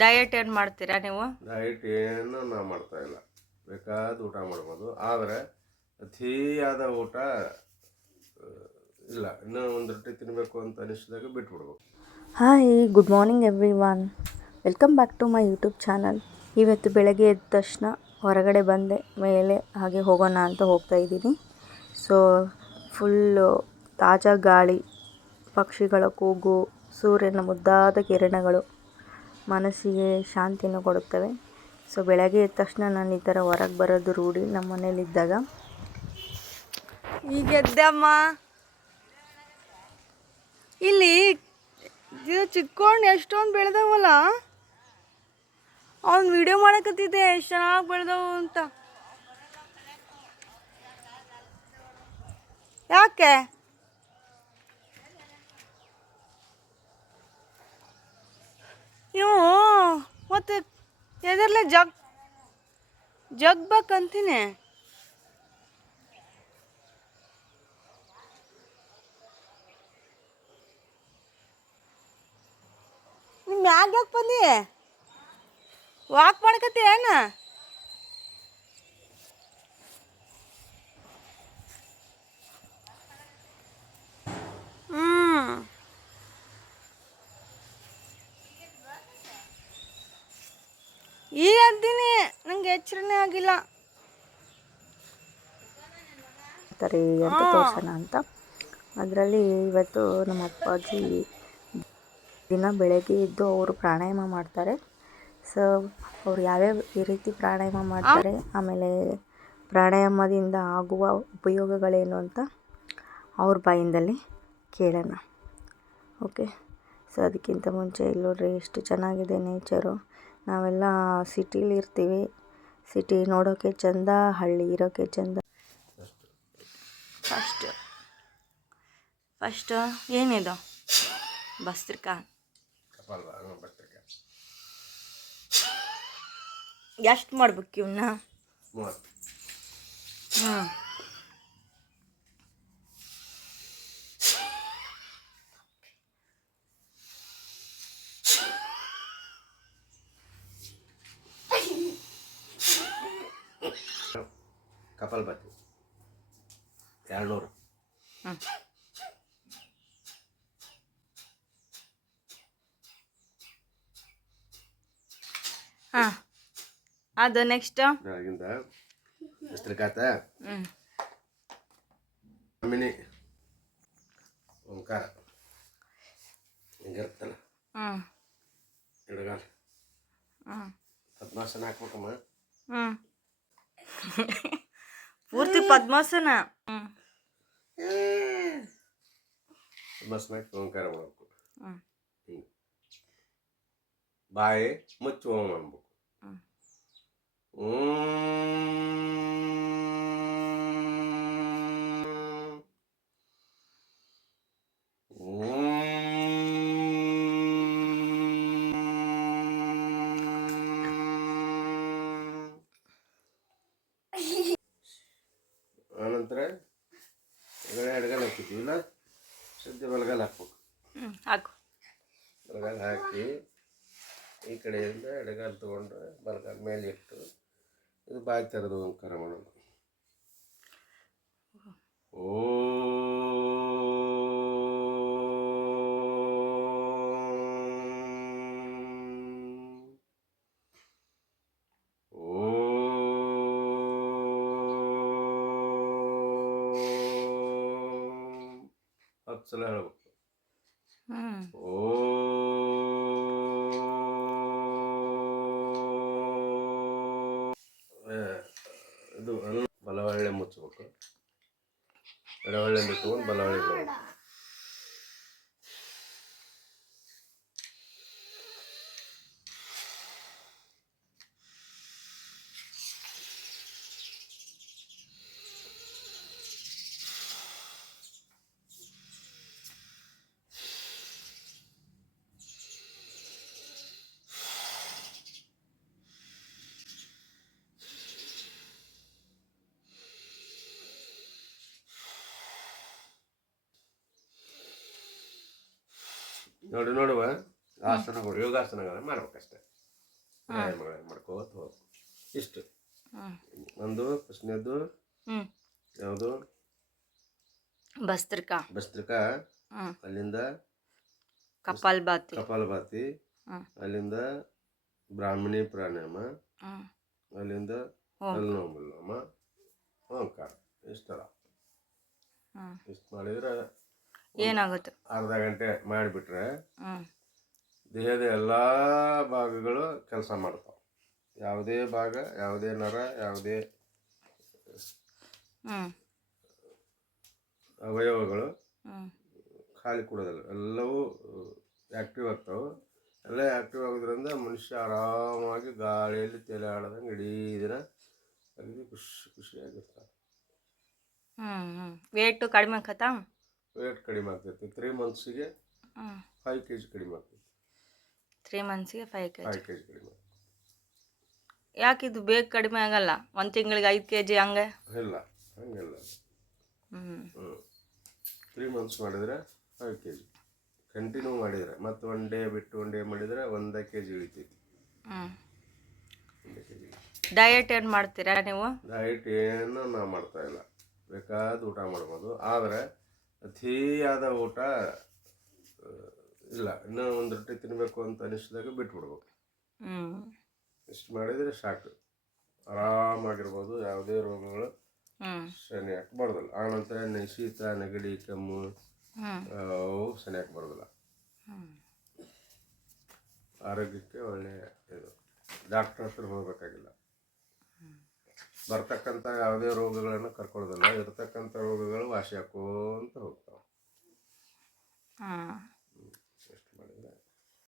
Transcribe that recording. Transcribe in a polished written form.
Diet ಏನು ಮಾಡ್ತೀರಾ ನೀವು? ಡಯಟ್ ಏನು ನಾವು ಮಾಡ್ತಾ ಇಲ್ಲ. ಬೇಕಾದ ಊಟ ಮಾಡ್ಬೋದು, ಆದರೆ ಅತಿಯಾದ ಊಟ ಇಲ್ಲ. ಇನ್ನೂ ಒಂದು ರೊಟ್ಟಿ ತಿನ್ನಬೇಕು ಅಂತ ಅನಿಸಿದಾಗ ಬಿಟ್ಬಿಡ್ಬೇಕು. Hi, good morning everyone. Welcome back to my YouTube channel. ಇವತ್ತು ಬೆಳಗ್ಗೆ ಎದ್ದ ತಕ್ಷಣ ಹೊರಗಡೆ ಬಂದೆ, ಮೇಲೆ ಹಾಗೆ ಹೋಗೋಣ ಅಂತ ಹೋಗ್ತಾ ಇದ್ದೀನಿ. ಸೊ ಫುಲ್ಲು ತಾಜಾ ಗಾಳಿ, ಪಕ್ಷಿಗಳ ಕೂಗು, ಸೂರ್ಯನ ಮುದ್ದಾದ ಕಿರಣಗಳು ಮನಸ್ಸಿಗೆ ಶಾಂತಿಯನ್ನು ಕೊಡುತ್ತವೆ. ಸೊ ಬೆಳಗ್ಗೆ ಎದ್ದ ತಕ್ಷಣ ನಾನು ಈ ಥರ ಹೊರಗೆ ಬರೋದು ರೂಢಿ ನಮ್ಮ ಮನೇಲಿದ್ದಾಗ. ಈಗ ಎದ್ದಮ್ಮ. ಇಲ್ಲಿ ಚಿಕ್ಕೊಂಡು ಎಷ್ಟೊಂದು ಬೆಳೆದವಲ್ಲ, ಅವ್ನು ವಿಡಿಯೋ ಮಾಡಕತ್ತಿದ್ದೆ ಎಷ್ಟು ಚೆನ್ನಾಗಿ ಬೆಳೆದವು ಅಂತ. ಯಾಕೆ ನೀವು ಮತ್ತೆ ಎದರ್ಲೆ ಜಗ್ಬೇಕಂತೀನಿ. ನಿಮ್ಮ ಮ್ಯಾಗ ಯಾಕೆ ಬಂದಿ? ವಾಕ್ ಮಾಡ್ಕತ್ತಿ ಏನ? ಈಗ ಅಂತೀನಿ, ನಂಗೆ ಎಚ್ಚರನೇ ಆಗಿಲ್ಲ. ಅಂತ ತೋರ್ಸೋಣ ಅಂತ. ಅದರಲ್ಲಿ ಇವತ್ತು ನಮ್ಮ ಅಪ್ಪಾಜಿ ದಿನ ಬೆಳಗ್ಗೆ ಎದ್ದು ಅವರು ಪ್ರಾಣಾಯಾಮ ಮಾಡ್ತಾರೆ. ಸೊ ಅವ್ರು ಯಾವ್ಯಾವ ಈ ರೀತಿ ಪ್ರಾಣಾಯಾಮ ಮಾಡ್ತಾರೆ, ಆಮೇಲೆ ಪ್ರಾಣಾಯಾಮದಿಂದ ಆಗುವ ಉಪಯೋಗಗಳೇನು ಅಂತ ಅವ್ರ ಬಾಯಿಂದಲೇ ಕೇಳೋಣ. ಓಕೆ. ಸೊ ಅದಕ್ಕಿಂತ ಮುಂಚೆ ಇಲ್ಲಿ ನೋಡ್ರಿ ಎಷ್ಟು ಚೆನ್ನಾಗಿದೆ ನೇಚರು. ನಾವೆಲ್ಲ ಸಿಟೀಲಿ ಇರ್ತೀವಿ, ಸಿಟಿ ನೋಡೋಕ್ಕೆ ಚೆಂದ, ಹಳ್ಳಿ ಇರೋಕ್ಕೆ ಚೆಂದ. ಫಸ್ಟ್ ಏನಿದು? ಭಸ್ತ್ರಿಕಾ. ಎಷ್ಟು ಮಾಡ್ಬೇಕು ಇವನ್ನ? ಕಪಾಲಭಾತಿ 200. ಹಾಂ, ಅದು ನೆಕ್ಸ್ಟ್ ಬೆಳಗಿಂದ ಭಸ್ತ್ರಿಕಾತ, ಮಿನಿ ಓಂಕಾರ ಹಿಂಗಿರುತ್ತಲ್ಲ, ಎಡಗಾಲ ಪದ್ಮಾಸನ ಹಾಕ್ಬೇಕಮ್ಮ. ಪೂರ್ತಿ ಪದ್ಮಾಸನ. ಪದ್ಮಾಸನ ಹಾಕಿ ಓಂಕಾರ ಮಾಡಬೇಕು. ಹಿಂಗೆ ಬಾಯಿ ಮುಚ್ಚಿ ಓಂ ಅನ್ಬೇಕು. ಆನಂತರ ಎಡಗಾಲ ಹಾಕ್ತಿದ್ವಿ, ಇಲ್ಲ ಸದ್ಯ ಬಲಗಾಲ ಹಾಕ್ಬೇಕು. ಹಾಕು. ಬಲಗಾಲ ಹಾಕಿ ಈ ಕಡೆಯಿಂದ ಎಡಗಾಲ ತೊಗೊಂಡ್ರೆ ಬಲಗಾಲ ಮೇಲೆ ಇಟ್ಟು ಇದು ಬಾಯಿ ತೆರೆದು ಓಂಕಾರ ಮಾಡೋದು. ಹತ್ತು ಸಲ ಹೇಳ್ಬೇಕು. ಇದು ಬಲವಳ್ಳೆ ಮುಚ್ಚಬೇಕು, ಎಡವಳ್ಳೆಯಿಂದ ತೊಗೊಂಡು ಬಲವಳ್ಳೆ ಬಿಡಬೇಕು. ನೋಡುವ ಆಸನಗಳು, ಯೋಗಾಸನಗಳನ್ನ ಮಾಡ್ಬೇಕಷ್ಟೆ. ವ್ಯಾಯಾಮಗಳು ಮಾಡ್ಕೋತ ಹೋಗ್ಬೇಕು. ಇಷ್ಟು ಹ್ಮ್ ಒಂದು ಫಸ್ಟ್ನೇದ್ದು ಹ್ಮ್ ಯಾವುದು ಭಸ್ತ್ರಿಕಾ. ಭಸ್ತ್ರಿಕಾ, ಹ್ಮ್ ಅಲ್ಲಿಂದ ಕಪಾಲ್ಭಾತಿ. ಕಪಾಲಭಾತಿ, ಹ್ಮ್ ಅಲ್ಲಿಂದ ಬ್ರಾಹ್ಮಣಿ ಪ್ರಾಣಾಯಾಮ, ಹ್ಮ್ ಅಲ್ಲಿಂದ ಓಂ. ಅನುಲೋಮ ವಿಲೋಮ, ಓಂಕಾರ. ಇಷ್ಟರ ಹ್ಮ್ ಇಷ್ಟು ಮಾಡಿದ್ರೆ ಏನಾಗುತ್ತೆ? ಅರ್ಧ ಗಂಟೆ ಮಾಡಿಬಿಟ್ರೆ ಹ್ಮ್ ದೇಹದ ಎಲ್ಲ ಭಾಗಗಳು ಕೆಲಸ ಮಾಡ್ತಾವೆ. ಯಾವುದೇ ಭಾಗ, ಯಾವುದೇ ನರ, ಯಾವುದೇ ಹ್ಮ್ ಅವಯವಗಳು ಹ್ಮ್ ಖಾಲಿ ಕೊಡೋದಿಲ್ಲ, ಎಲ್ಲವೂ ಆ್ಯಕ್ಟಿವ್ ಆಗ್ತಾವೆ. ಎಲ್ಲ ಆ್ಯಕ್ಟಿವ್ ಆಗೋದ್ರಿಂದ ಮನುಷ್ಯ ಆರಾಮಾಗಿ ಗಾಳಿಯಲ್ಲಿ ತೇಲಾಡದಂಗೆ ಇಡೀ ದಿನ ಅಗದಿ ಖುಷಿಯಾಗಿರ್ತಾರೆ. ವೇಟು ಕಡಿಮೆ ಆಕತ್ತಾ? ವೇಟ್ ಕಡಿಮೆ ಆಗ್ತೈತಿ. 3 ಮಂತ್ಸಿಗೆ 5 kg ಕಡಿಮೆ ಆಗ್ತೈತಿ. 3 ಮಂತ್ಸಿಗೆ 5 kg. 5 kg ಕಡಿಮೆ ಆಗ್ತೈತಿ. ಯಾಕೆ ಇದು ಬೇಗ ಕಡಿಮೆ ಆಗಲ್ಲ? 1 ತಿಂಗಳಿಗೆ 5 kg ಹಂಗೆ? ಇಲ್ಲ, ಹಂಗೆಲ್ಲ. ಹ್ಮ್ 3 ಮಂತ್ಸ್ ಮಾಡಿದರೆ 5 kg ಕಂಟಿನ್ಯೂ ಮಾಡಿದರೆ, ಮತ್ತು 1 ಡೇ ಬಿಟ್ಟು 1 ಡೇ ಮಾಡಿದರೆ 1 kg ಇಳಿತೈತಿ. 1 kg. ಡಯಟ್ ಏನು ಮಾಡ್ತೀರಾ ನೀವು? ಡಯಟ್ ಏನು ನಾವು ಮಾಡ್ತಾ ಇಲ್ಲ. ಬೇಕಾದ ಊಟ ಮಾಡ್ಬೋದು, ಆದರೆ ಅತಿಯಾದ ಊಟ ಇಲ್ಲ. ಇನ್ನೂ ಒಂದು ರೊಟ್ಟಿ ತಿನ್ನಬೇಕು ಅಂತ ಅನಿಸಿದಾಗ ಬಿಟ್ಬಿಡ್ಬೇಕು. ಇಷ್ಟು ಮಾಡಿದರೆ ಸಾಕು, ಆರಾಮಾಗಿರ್ಬೋದು. ಯಾವುದೇ ರೋಗಗಳು ಸನಿಯಕ್ಕೆ ಬರೋದಿಲ್ಲ. ಆನಂತರ ಶೀತ, ನೆಗಡಿ, ಕೆಮ್ಮು ಅವು ಸನಿಯಕ್ಕೆ ಬರೋದಿಲ್ಲ. ಆರೋಗ್ಯಕ್ಕೆ ಒಳ್ಳೆಯ ಇದು. ಡಾಕ್ಟ್ರ್ ಹತ್ರ ಹೋಗಬೇಕಾಗಿಲ್ಲ. ಬರ್ತಕ್ಕಂಥ ಯಾವುದೇ ರೋಗಗಳನ್ನು ಕರ್ಕೊಳ್ಳೋದಿಲ್ಲ. ಇರ್ತಕ್ಕಂಥ ರೋಗಗಳು ವಾಸಿ ಹಾಕೋಂತ ಹೋಗ್ತಾವೆ. ಎಷ್ಟು ಮಾಡಿದರೆ